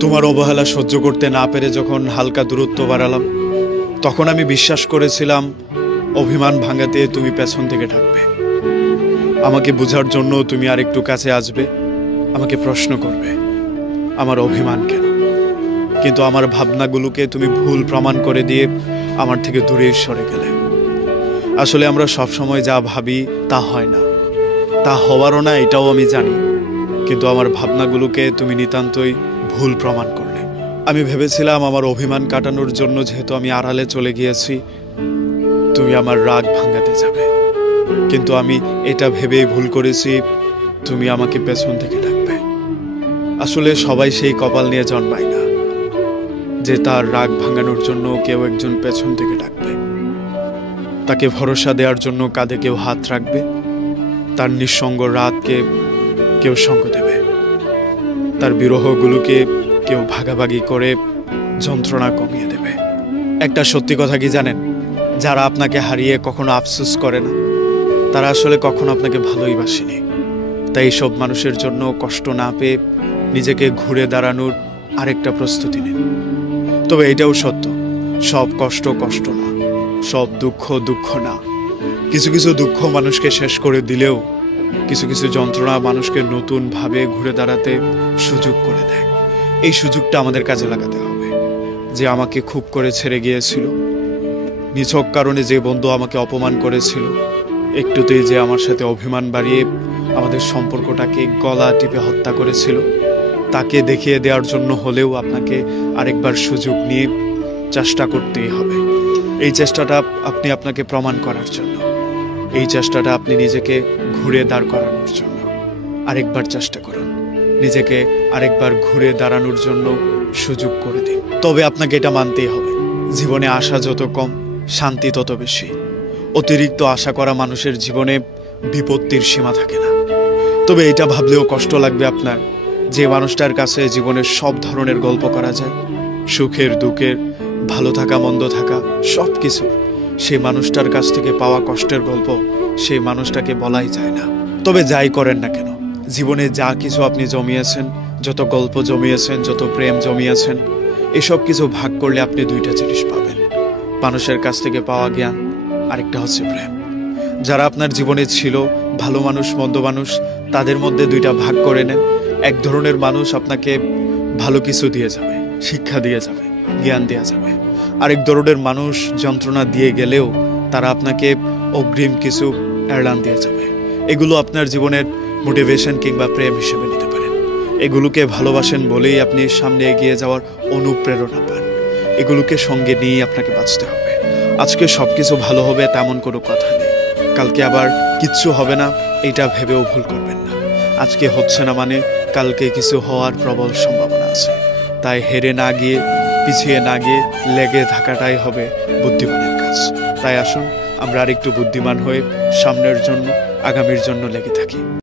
তোমার অবহেলা সহ্য করতে না পেরে যখন হালকা দূরত্ব বাড়ালাম, তখন আমি বিশ্বাস করেছিলাম অভিমান ভাঙাতে তুমি পেছন থেকে ডাকবে, আমাকে বোঝার জন্য তুমি আরেকটু কাছে আসবে, আমাকে প্রশ্ন করবে আমার অভিমান কেন। কিন্তু আমার ভাবনাগুলোকে তুমি ভুল প্রমাণ করে দিয়ে আমার থেকে দূরে সরে গেলে। আসলে আমরা সবসময় যা ভাবি তা হয় না, তা হওয়ারও না, এটাও আমি জানি। কিন্তু আমার ভাবনাগুলোকে তুমি নিতান্তই ভুল প্রমাণ করলে। আমি ভেবেছিলাম আমার অভিমান কাটানোর জন্য যেহেতু আমি আড়ালে চলে গিয়েছি, তুমি আমার রাগ ভাঙাতে যাবে। কিন্তু আমি এটা ভেবেই ভুল করেছি তুমি আমাকে পেছন থেকে ডাকবে। আসলে সবাই সেই কপাল নিয়ে জন্মায় না যে তার রাগ ভাঙানোর জন্য কেউ একজন পেছন থেকে ডাকবে, তাকে ভরসা দেওয়ার জন্য কাঁধে কেউ হাত রাখবে, তার নিঃসঙ্গ রাতকে কেউ সঙ্গ দেবে, তার বিরহগুলোকে কেউ ভাগাভাগি করে যন্ত্রণা কমিয়ে দেবে। একটা সত্যি কথা কি জানেন, যারা আপনাকে হারিয়ে কখনো আফসোস করে না, তারা আসলে কখনো আপনাকে ভালোই বাসেনি। তাই সব মানুষের জন্য কষ্ট না পেয়ে নিজেকে ঘুরে দাঁড়ানোর আরেকটা প্রস্তুতি নিন। তবে এটাও সত্য, সব কষ্ট কষ্ট না, সব দুঃখ দুঃখ না। কিছু কিছু দুঃখ মানুষকে শেষ করে দিলেও কিছু কিছু যন্ত্রণা মানুষকে নতুনভাবে ঘুরে দাঁড়াতে সুযোগ করে দেয়। এই সুযোগটা আমাদের কাজে লাগাতে হবে। যে আমাকে খুব করে ছেড়ে গিয়েছিল, নিছক কারণে যে বন্ধু আমাকে অপমান করেছিল, একটুতেই যে আমার সাথে অভিমান বাড়িয়ে আমাদের সম্পর্কটাকে গলা টিপে হত্যা করেছিল, তাকে দেখিয়ে দেওয়ার জন্য হলেও আপনাকে আরেকবার সুযোগ নিয়ে চেষ্টা করতেই হবে। এই চেষ্টাটা আপনি আপনাকে প্রমাণ করার জন্য, এই চেষ্টাটা আপনি নিজেকে ঘুরে দাঁড় করানোর জন্য। আরেকবার চেষ্টা করুন, নিজেকে আরেকবার ঘুরে দাঁড়ানোর জন্য সুযোগ করে দিন। তবে আপনাকে এটা মানতেই হবে, জীবনে আশা যত কম, শান্তি তত বেশি। অতিরিক্ত আশা করা মানুষের জীবনে বিপত্তির সীমা থাকে না। তবে এটা ভাবলেও কষ্ট লাগবে আপনার, যে মানুষটার কাছে জীবনের সব ধরনের গল্প করা যায়, সুখের দুঃখের, ভালো থাকা মন্দ থাকা সব কিছু, সেই মানুষটার কাছ থেকে পাওয়া কষ্টের গল্প সেই মানুষটাকে বলাই যায় না। তবে যাই করেন না কেন, জীবনে যা কিছু আপনি জমিয়েছেন, যত গল্প জমিয়েছেন, যত প্রেম জমিয়েছেন, এসব কিছু ভাগ করলে আপনি দুইটা জিনিস পাবেন। মানুষের কাছ থেকে পাওয়া জ্ঞান, আরেকটা হচ্ছে প্রেম। যারা আপনার জীবনে ছিল, ভালো মানুষ মন্দ মানুষ, তাদের মধ্যে দুইটা ভাগ করে নেন। এক ধরনের মানুষ আপনাকে ভালো কিছু দিয়ে যাবে, শিক্ষা দিয়ে যাবে, জ্ঞান দেওয়া যাবে। আরেক ধরনের মানুষ যন্ত্রণা দিয়ে গেলেও তারা আপনাকে অগ্রিম কিছু এড়ান দিয়ে যাবে। এগুলো আপনার জীবনের মোটিভেশন কিংবা প্রেম হিসেবে নিতে পারেন। এগুলোকে ভালোবাসেন বলেই আপনি সামনে এগিয়ে যাওয়ার অনুপ্রেরণা পান। এগুলোকে সঙ্গে নিয়েই আপনাকে বাঁচতে হবে। আজকে সব কিছু ভালো হবে তেমন কোনো কথা নেই, কালকে আবার কিচ্ছু হবে না এটা ভেবেও ভুল করবেন না। আজকে হচ্ছে না মানে কালকে কিছু হওয়ার প্রবল সম্ভাবনা আছে। তাই হেরে না গিয়ে, পিছিয়ে না গিয়ে লেগে থাকাটাই হবে বুদ্ধিমানের কাজ। তাই আসুন আমরা আরেকটু বুদ্ধিমান হয়ে সামনের জন্য, আগামীর জন্য লেগে থাকি।